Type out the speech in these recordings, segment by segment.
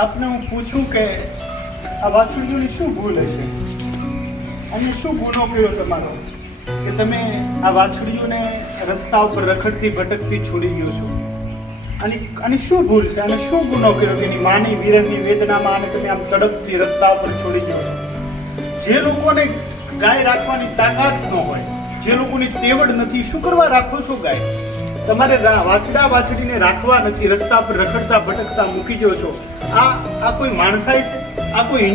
આપને હું પૂછું કે આ વાછડીઓની શું ભૂલ હશે અને શું ગુનો કર્યો તમારો કે તમે આ વાછડીઓને રસ્તા ઉપર રખડતી ભટકતી છોડી ગયો છો? અને શું ભૂલ છે અને શું ગુનો કર્યો કે એની માની વિરહની વેદનામાં અને તમે આમ તડપતી રસ્તા ઉપર છોડી ગયો છો? જે લોકોને ગાય રાખવાની તાકાત ન હોય, જે લોકોની તેવડ નથી, શું કરવા રાખો છો ગાય? તમારે વાછડા વાછડીને રાખવા નથી, રસ્તા પર રખડતા ભટકતા મૂકી દો છો. આ કોઈ માણસાઈ છે? આ કોઈ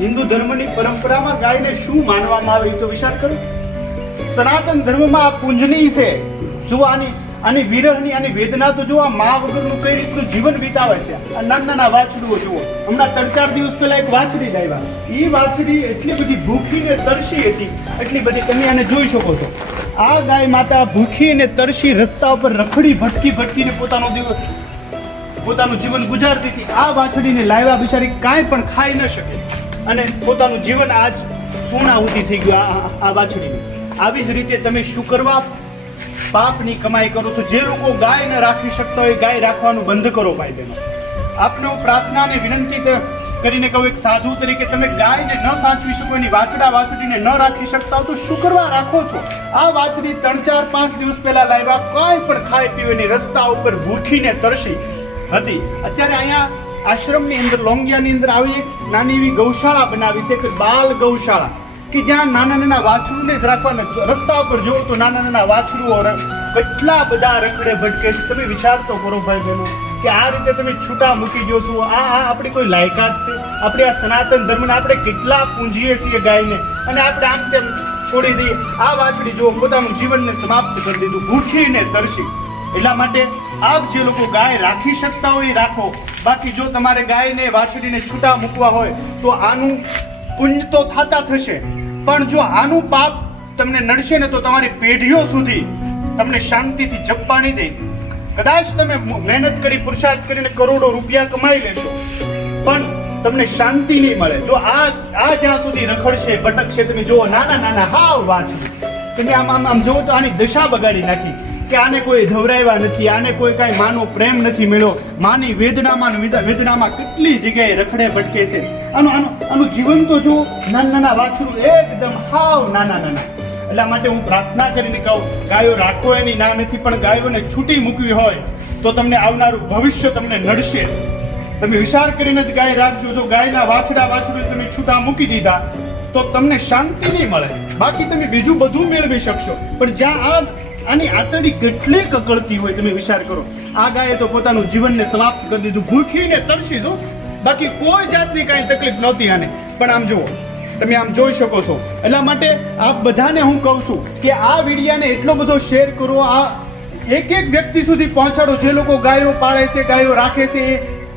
હિન્દુ ધર્મની પરંપરામાં ગાયને શું માનવામાં આવે તો વિચાર કરો. સનાતન ધર્મમાં આ પૂજનીય છે. જો આની વિરહની આની વેદના તો જો આ મા વગરનું કઈ રીતનું જીવન વિતાવે છે. આ નાના વાછડુઓ જુઓ, હમણાં 3-4 દિવસ પહેલા એક વાછડી લાવ્યા. એ વાછડી એટલી બધી ભૂખી ને તરસી હતી, એટલી બધી તમે આને જોઈ શકો છો. આ ગાય માતા ભૂખી ને તરસી રસ્તા ઉપર રખડી ભટકીને પોતાનું જીવન ગુજારતી હતી. આ વાછડીને લાવ્યા, બિચારી કાંઈ પણ ખાઈ ન શકે અને પોતાનું જીવન આજ પૂર્ણાહુતિ થઈ ગયું આ વાછડીની. આવી જ રીતે તમે શું કરવા પાપની કમાઈ કરો છો? જે લોકો ગાય ન રાખી શકતા હોય, ગાય રાખવાનું બંધ કરો ભાઈ બહેનો. આપને હું પ્રાર્થના અને વિનંતી કરીને કહું, એક સાધુ તરીકે તમે ગાયને ન સાચવી શકો, એની વાછડા વાછડીને ન રાખી શકતા હો તો શું કરવા રાખો છો? આ વાછડી 3-4-5 દિવસ પહેલા લાવ્યા, કાંઈ પણ ખાઈ પીવાની રસ્તા ઉપર ભૂખીને તરસી હતી. અત્યારે અહીંયા આશ્રમની અંદર લોંગિયાની અંદર આવી એક નાની એવી ગૌશાળા બનાવી છે, કે બાલ ગૌશાળા, કે જ્યાં નાના વાછરુને જ રાખવાના. રસ્તા ઉપર જુઓ તો નાના વાછરુઓ કેટલા બધા રખડે ભટકે છે. તમે વિચાર તો કરો ભાઈ બહેનો કે આ રીતે તમે છૂટા મૂકી દો છો. આ આપણી કોઈ લાયકાત છે? આપણે આ સનાતન ધર્મને આપણે કેટલા પૂંજીએ છીએ ગાયને, અને આપણે આમ તેમ છોડી દઈએ. આ વાછડી જો પોતાનું જીવનને સમાપ્ત કરી દીધું, ભૂખીને તરસી. એટલા માટે આપ જે લોકો ગાય રાખી શકતા હોય એ રાખો. બાકી જો તમારે ગાયને વાછડીને છૂટા મૂકવા હોય તો આનું પુણ્ય તો થતા થશે, પણ જો આનું પાપ તમને નડશે ને તો તમારી પેઢીઓ સુધી તમને શાંતિથી જપવા નહીં દે. કદાચ તમે મહેનત કરી પુરુષાર્થ કરીને કરોડો રૂપિયા કમાઈ લેશો, પણ તમને શાંતિ નહીં મળે. જો આ જ્યાં સુધી રખડશે ભટકશે, તમે જુઓ નાના હાવ વાછડી, તમે આમ જુઓ તો આની દશા બગાડી નાખી કે આને કોઈ ધવરાવ્યા નથી, આને કોઈ કાંઈ માનો પ્રેમ નથી મળ્યો. માની વેદનામાં કેટલી જગ્યાએ રખડે ભટકે છે. આનું જીવન તો જો નાના વાછરું એકદમ હાવ નાના. એટલા માટે હું પ્રાર્થના કરીને કહું, ગાયો રાખો એની ના નથી, પણ ગાયોને છૂટી મૂકવી હોય તો તમને આવનારું ભવિષ્ય તમને નડશે. તમે વિચાર કરીને જ ગાય રાખજો. જો ગાયના વાછરું તમે છૂટા મૂકી દીધા તો તમને શાંતિ નહીં મળે. બાકી તમે બીજું બધું મેળવી શકશો, પણ જ્યાં આની આતડી કેટલી કકળતી હોય તમે વિચાર કરો. આ ગાયે તો પોતાનું જીવનને સમાપ્ત કરી દીધું, ભૂખીને તરસી દો. બાકી કોઈ જાતની કાંઈ તકલીફ નહોતી આને. પણ આમ જુઓ, તમે આમ જોઈ શકો છો. એટલા માટે આપ બધાને હું કહું છું કે આ વિડીયાને એટલો બધો શેર કરો, આ એક વ્યક્તિ સુધી પહોંચાડો જે લોકો ગાયો પાળે છે, ગાયો રાખે છે,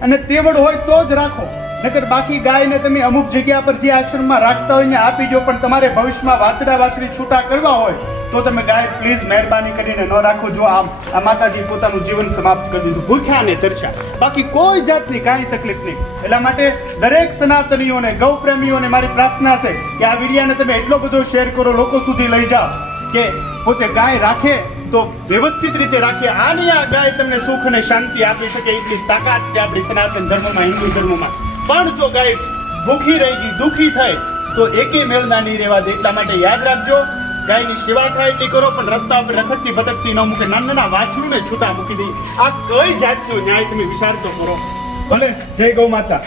અને તેવડ હોય તો જ રાખો. નકર બાકી ગાયને તમે અમુક જગ્યા પર જે આશ્રમમાં રાખતા હોય ને આપી દો. પણ તમારે ભવિષ્યમાં વાછડા વાછડી છૂટા કરવા હોય તો તમે ગાય પ્લીઝ મહેરબાની કરીને ન રાખો. જો આ માતાજી પોતાનું જીવન સમાપ્ત કરી દીધું, ભૂખ્યા ને તરસ્યા, બાકી કોઈ જાતની કાંઈ તકલીફ નહીં. એટલા માટે દરેક સનાતનીઓને, ગૌ પ્રેમીઓને મારી પ્રાર્થના છે કે આ વિડીયાને તમે એટલો બધો શેર કરો, લોકો સુધી લઈ જાઓ કે પોતે ગાય રાખે તો વ્યવસ્થિત રીતે રાખે. આની આ ગાય તમને સુખ અને શાંતિ આપી શકે એટલી તાકાત છે આપણી સનાતન ધર્મમાં, હિન્દુ ધર્મમાં. પણ જો ગાય ભૂખી રહી ગઈ, દુઃખી થાય તો એકે મેળના નહીં રહેવા દે. એટલા માટે યાદ રાખજો, ગાયની સેવા થાય એટલી કરો, પણ રસ્તા ઉપર રખડતી ભટકતી ન મૂકે. નાના વાછરુને છૂટા મૂકી દે. આ કઈ જાતનો ન્યાય તમે વિચાર તો કરો. ભલે. જય ગૌ માતા.